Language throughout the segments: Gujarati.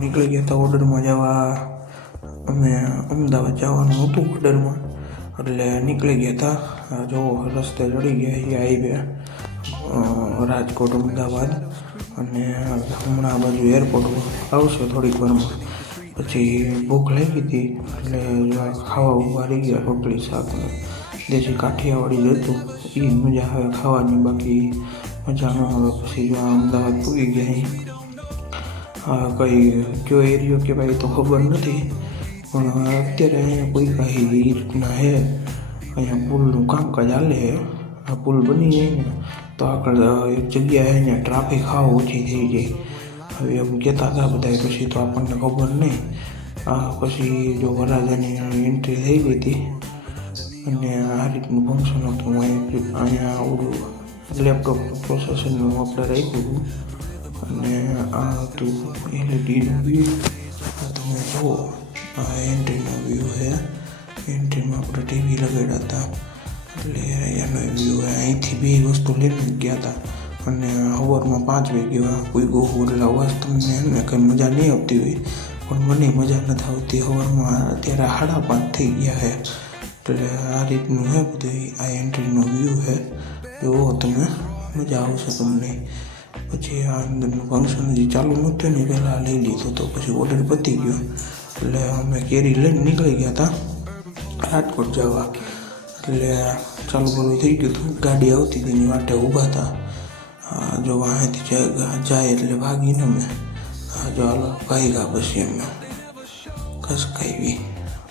નીકળી ગયા હતા ઓર્ડરમાં જવા. અમે અમદાવાદ જવાનું હતું ઓર્ડરમાં, એટલે નીકળી ગયા હતા. જો રસ્તે ચડી ગયા છીએ હાઈવે રાજકોટ અમદાવાદ, અને હમણાં બાજુ એરપોર્ટ આવશે થોડીક વારમાં. પછી ભૂખ લાગી હતી એટલે ખાવા ઊભા રહી ગયા. રોટલી શાકને દેશી કાઠિયાવાડી જ હતું, એ મજા આવે ખાવાની, બાકી મજા ન આવે. પછી જો અમદાવાદ પૂગી ગયા. કંઈ કયો એરિયો કે ભાઈ તો ખબર નથી, પણ અત્યારે અહીંયા કોઈ કાંઈ એ રીતના હે. અહીંયા પુલનું કામકાજ ચાલે છે. આ પુલ બની જાય ને તો આગળ એક જગ્યા છે ત્યાં ટ્રાફિક હાવ ઓછી થઈ જાય. હવે એમ કહેતા હતા બધા, પછી તો આપણને ખબર નહીં. પછી જો વરરાજાની એન્ટ્રી થઈ ગઈ હતી અને આ રીતનું ફંક્શન હતું. અહીંયા ઓલું લેપટોપ પ્રોસેસરનું આપણે રાખ્યું હતું, અને આ હતું એલઈડીનું વ્યૂ. તમે જુઓ, આ એન્ટ્રીનો વ્યૂ છે. એન્ટ્રીમાં આપણે ટીવી લગાડ્યા હતા, એટલે એનો વ્યૂ અહીંથી બે વસ્તુ લઈને ગયા હતા. અને સવારમાં 5 વાગે પૂગ્યો એટલે અવાજ તમને એને કંઈ મજા નહીં આવતી હોય, પણ મને મજા નથી આવતી સવારમાં. અત્યારે 5:30 થઈ ગયા છે, એટલે આ રીતનું છે બધું. આ એન્ટ્રીનો વ્યૂ છે, જુઓ તમે, મજા આવશે તમને. પછી આ અંદરનું ફંક્શન હજી ચાલુ નહોતું ને પહેલાં લઈ લીધો તો પછી ઓર્ડર પતી ગયો, એટલે અમે કેરી લઈને નીકળી ગયા હતા રાજકોટ જવા. એટલે ચાલુ ચાલુ થઈ ગયું હતું, ગાડી આવતી હતી એની વાટે ઊભા હતા. જો અહીંથી જાય એટલે ભાગીને અમે જો હાલો ભાગ્યા. પછી અમે ખસકાવી,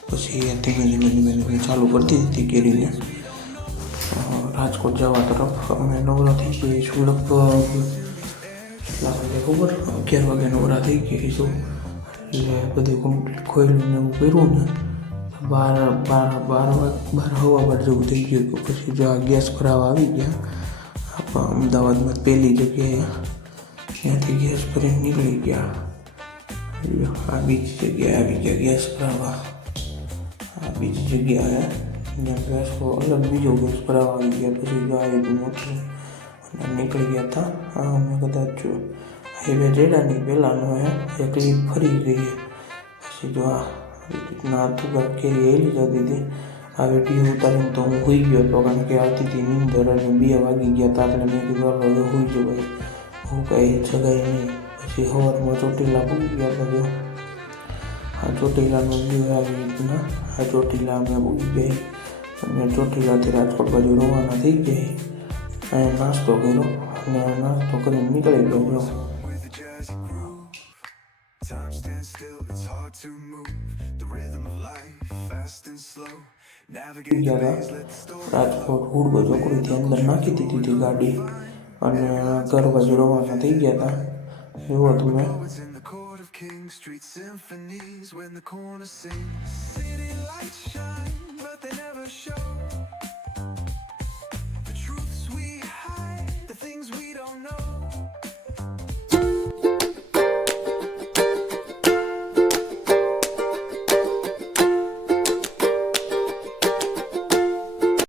પછી ધીમે ધીમે ચાલુ કરી દીધી કેરીને. રાજકોટ જવા તરફ અમે નવરા થઈ ગઈ છું. લગભગ કેટલા વાગે ખબર, 11 વાગે નવરા થઈ ગઈ છું. એટલે બધું કમ્પ્લીટ ખોઈલું એવું કર્યું ને 12 જેવું થઈ ગયું. પછી જો આ ગેસ ભરાવા આવી ગયા અમદાવાદમાં પહેલી જગ્યાએ, ત્યાંથી ગેસ ભરીને નીકળી ગયા. આ બીજી જગ્યાએ આવી ગયા ગેસ ભરાવા. આ બીજી જગ્યાએ ત્યાં ગેસ અલગ બીજો ગેસ ભરાવા આવી ગયા. પછી જો આવી હતું મોટું અને નીકળી ગયા હતા. અમે કદાચ જો હાઈવે રેડાની પહેલાંનો એ ક્લિપ ફરી ગઈ. પછી જો આ રીતના તુગા કેરી હેલી જતી હતી. આ વિડીયો ઉતારીને તો હું સૂઈ ગયો હતો, કારણ કે આવતી હતી નીંદર અને 2 વાગી ગયા હતા. એટલે મેં કીધું હવે સૂઈ જવાય, હું કાંઈ જગાય નહીં. પછી સવારમાં ચોટીલા પૂગી ગયા હતા. જો આ ચોટીલાનો વ્યૂ આવી રીતના. આ ચોટીલા અમે પૂગી ગઈ અને ચોટીલાથી રાજકોટ બાજુ રવાના થઈ ગઈ. અહીંયા નાસ્તો કર્યો અને નાસ્તો કરીને નીકળી ગયો. રાજકોટ હુડકો ચોકડીથી અંદર નાખી દીધી હતી ગાડી અને ઘર બાજુ રવાના થઈ ગયા હતા. જુઓ તમે,